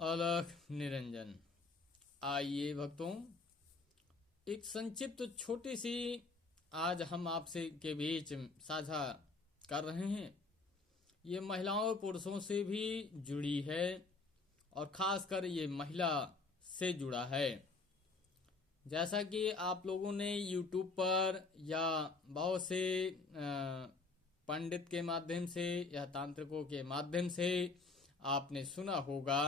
अलख निरंजन। आइए भक्तों, एक संक्षिप्त छोटी सी आज हम आपसे के बीच साझा कर रहे हैं। ये महिलाओं और पुरुषों से भी जुड़ी है और खासकर ये महिला से जुड़ा है। जैसा कि आप लोगों ने YouTube पर या बहुत से पंडित के माध्यम से या तांत्रिकों के माध्यम से आपने सुना होगा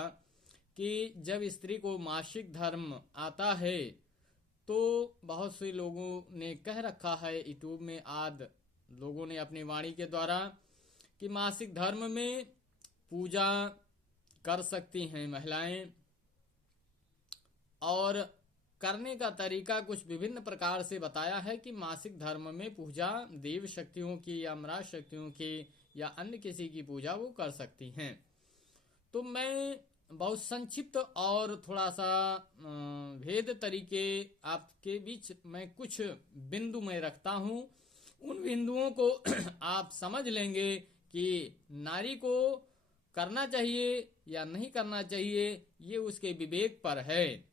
कि जब स्त्री को मासिक धर्म आता है तो बहुत से लोगों ने कह रखा है यूट्यूब में आदि लोगों ने अपनी वाणी के द्वारा कि मासिक धर्म में पूजा कर सकती हैं महिलाएं और करने का तरीका कुछ विभिन्न प्रकार से बताया है कि मासिक धर्म में पूजा देव शक्तियों की या मृत शक्तियों की या अन्य किसी की पूजा वो कर सकती हैं। तो मैं बहुत संक्षिप्त और थोड़ा सा भेद तरीके आपके बीच मैं कुछ बिंदु में रखता हूँ। उन बिंदुओं को आप समझ लेंगे कि नारी को करना चाहिए या नहीं करना चाहिए, ये उसके विवेक पर है।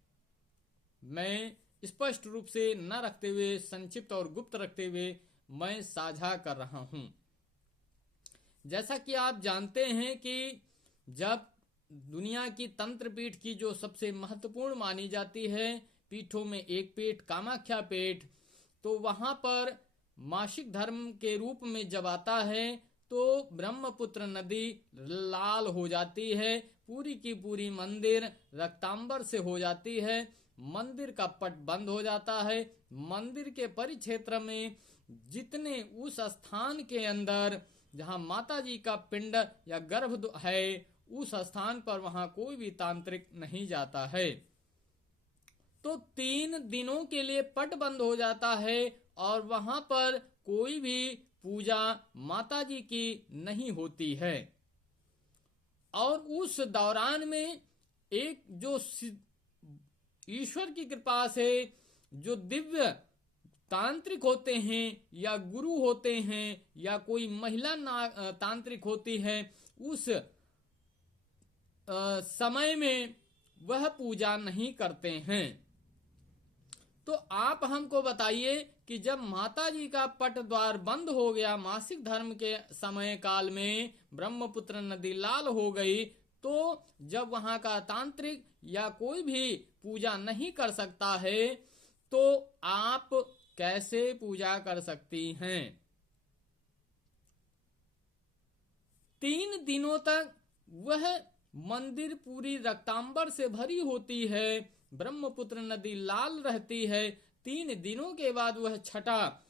मैं स्पष्ट रूप से न रखते हुए, संक्षिप्त और गुप्त रखते हुए मैं साझा कर रहा हूं। जैसा कि आप जानते हैं कि जब दुनिया की तंत्र पीठ की जो सबसे महत्वपूर्ण मानी जाती है पीठों में एक पीठ कामाख्या पीठ, तो वहां पर मासिक धर्म के रूप में जब आता है तो ब्रह्मपुत्र नदी लाल हो जाती है, पूरी की पूरी मंदिर रक्तांबर से हो जाती है, मंदिर का पट बंद हो जाता है। मंदिर के परिक्षेत्र में जितने उस स्थान के अंदर जहां माता जी का पिंड या गर्भ है उस स्थान पर वहां कोई भी तांत्रिक नहीं जाता है। तो 3 दिनों के लिए पट बंद हो जाता है और वहां पर कोई भी पूजा माता जी की नहीं होती है। और उस दौरान में एक जो ईश्वर की कृपा से जो दिव्य तांत्रिक होते हैं या गुरु होते हैं या कोई महिला तांत्रिक होती है, उस समय में वह पूजा नहीं करते हैं। तो आप हमको बताइए कि जब माता जी का पट द्वार बंद हो गया मासिक धर्म के समय काल में, ब्रह्मपुत्र नदी लाल हो गई, तो जब वहां का तांत्रिक या कोई भी पूजा नहीं कर सकता है तो आप कैसे पूजा कर सकती हैं? 3 दिनों तक वह मंदिर पूरी रक्तांबर से भरी होती है, ब्रह्मपुत्र नदी लाल रहती है। 3 दिनों के बाद वह छटा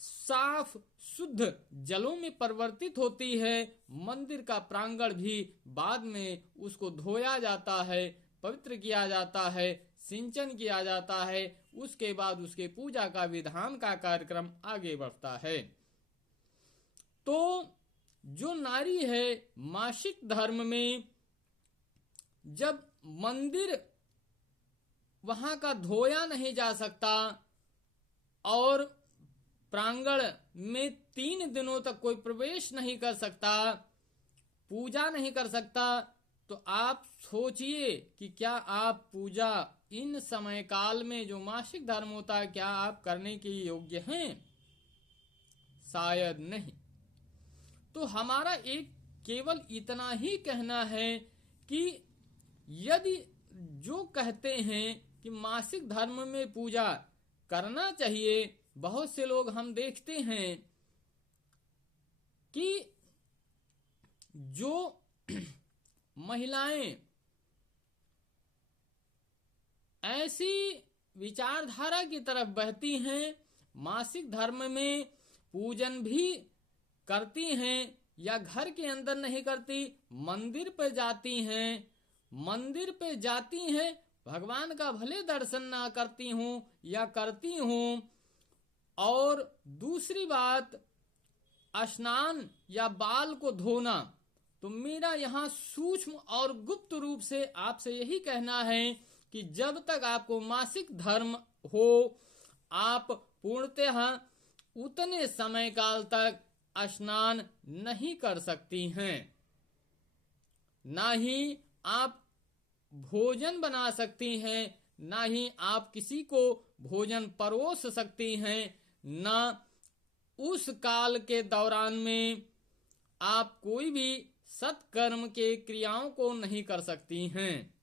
साफ शुद्ध जलों में परिवर्तित होती है। मंदिर का प्रांगण भी बाद में उसको धोया जाता है, पवित्र किया जाता है, सिंचन किया जाता है। उसके बाद उसके पूजा का विधान का कार्यक्रम आगे बढ़ता है। तो जो नारी है मासिक धर्म में जब मंदिर वहां का धोया नहीं जा सकता और प्रांगण में 3 दिनों तक कोई प्रवेश नहीं कर सकता, पूजा नहीं कर सकता, तो आप सोचिए कि क्या आप पूजा इन समय काल में जो मासिक धर्म होता है क्या आप करने के योग्य हैं? शायद नहीं। तो हमारा एक केवल इतना ही कहना है कि यदि जो कहते हैं कि मासिक धर्म में पूजा करना चाहिए, बहुत से लोग हम देखते हैं कि जो महिलाएं ऐसी विचारधारा की तरफ बहती हैं, मासिक धर्म में पूजन भी करती हैं या घर के अंदर नहीं करती, मंदिर पे जाती हैं, मंदिर पे जाती हैं, भगवान का भले दर्शन ना करती हूं या करती हूं। और दूसरी बात, स्नान या बाल को धोना, तो मेरा यहाँ सूक्ष्म और गुप्त रूप से आपसे यही कहना है कि जब तक आपको मासिक धर्म हो आप पूर्णतः उतने समय काल तक स्नान नहीं कर सकती हैं, ना ही आप भोजन बना सकती हैं, ना ही आप किसी को भोजन परोस सकती हैं, ना उस काल के दौरान में आप कोई भी सत्कर्म के क्रियाओं को नहीं कर सकती हैं।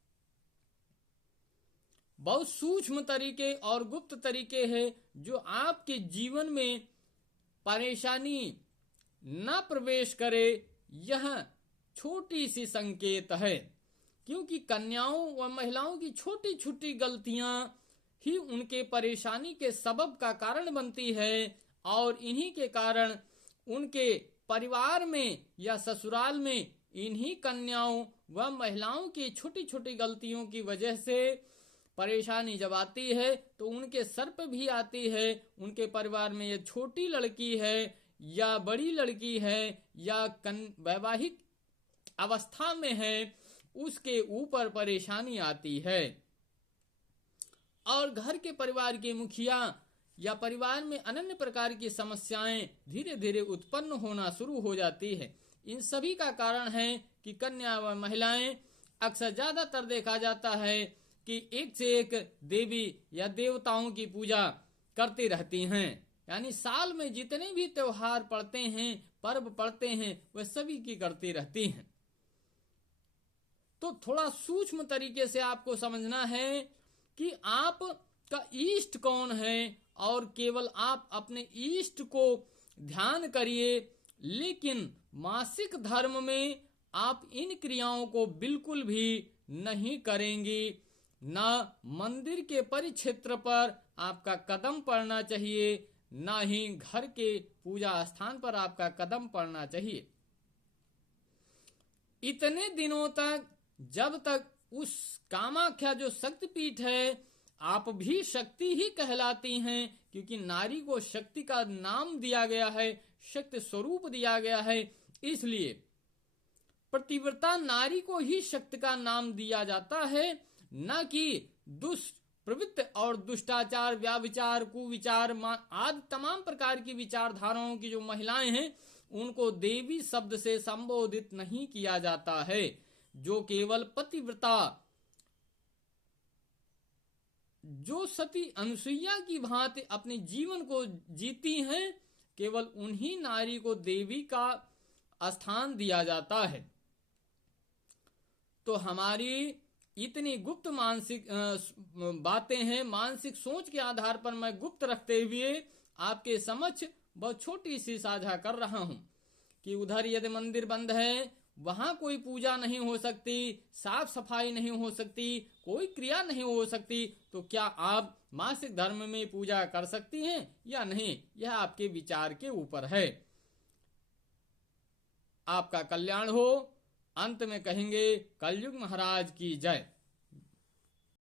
बहुत सूक्ष्म तरीके और गुप्त तरीके हैं जो आपके जीवन में परेशानी न प्रवेश करे, यह छोटी सी संकेत है। क्योंकि कन्याओं व महिलाओं की छोटी छोटी गलतियां ही उनके परेशानी के सबब का कारण बनती है, और इन्हीं के कारण उनके परिवार में या ससुराल में इन्हीं कन्याओं व महिलाओं की छोटी छोटी गलतियों की वजह से परेशानी जब आती है तो उनके सर पर भी आती है। उनके परिवार में ये छोटी लड़की है या बड़ी लड़की है या वैवाहिक अवस्था में है, उसके ऊपर परेशानी आती है। और घर के परिवार के मुखिया या परिवार में अनन्य प्रकार की समस्याएं धीरे धीरे उत्पन्न होना शुरू हो जाती है। इन सभी का कारण है कि कन्या व महिलाएं अक्सर ज्यादातर देखा जाता है कि एक से एक देवी या देवताओं की पूजा करती रहती हैं। यानी साल में जितने भी त्योहार पड़ते हैं, पर्व पड़ते हैं, वह सभी की करती रहती हैं। तो थोड़ा सूक्ष्म तरीके से आपको समझना है कि आप का इष्ट कौन है, और केवल आप अपने इष्ट को ध्यान करिए। लेकिन मासिक धर्म में आप इन क्रियाओं को बिल्कुल भी नहीं करेंगी। न मंदिर के परिक्षेत्र पर आपका कदम पड़ना चाहिए, न ही घर के पूजा स्थान पर आपका कदम पड़ना चाहिए। इतने दिनों तक, जब तक उस कामाख्या जो शक्तिपीठ है, आप भी शक्ति ही कहलाती हैं, क्योंकि नारी को शक्ति का नाम दिया गया है, शक्ति स्वरूप दिया गया है। इसलिए पतिव्रता नारी को ही शक्ति का नाम दिया जाता है, न कि दुष्ट प्रवृत्ति और दुष्टाचार, व्याभिचार, कुविचार आदि तमाम प्रकार की विचारधाराओं की जो महिलाएं हैं, उनको देवी शब्द से संबोधित नहीं किया जाता है। जो केवल पतिव्रता, जो सती अनुसुईया की भांति अपने जीवन को जीती हैं, केवल उन्हीं नारी को देवी का स्थान दिया जाता है। तो हमारी इतनी गुप्त मानसिक बातें हैं, मानसिक सोच के आधार पर मैं गुप्त रखते हुए आपके समक्ष बहुत छोटी सी साझा कर रहा हूं कि उधर यदि मंदिर बंद है, वहां कोई पूजा नहीं हो सकती, साफ सफाई नहीं हो सकती, कोई क्रिया नहीं हो सकती, तो क्या आप मासिक धर्म में पूजा कर सकती हैं या नहीं, यह आपके विचार के ऊपर है। आपका कल्याण हो। अंत में कहेंगे कलयुग महाराज की जय।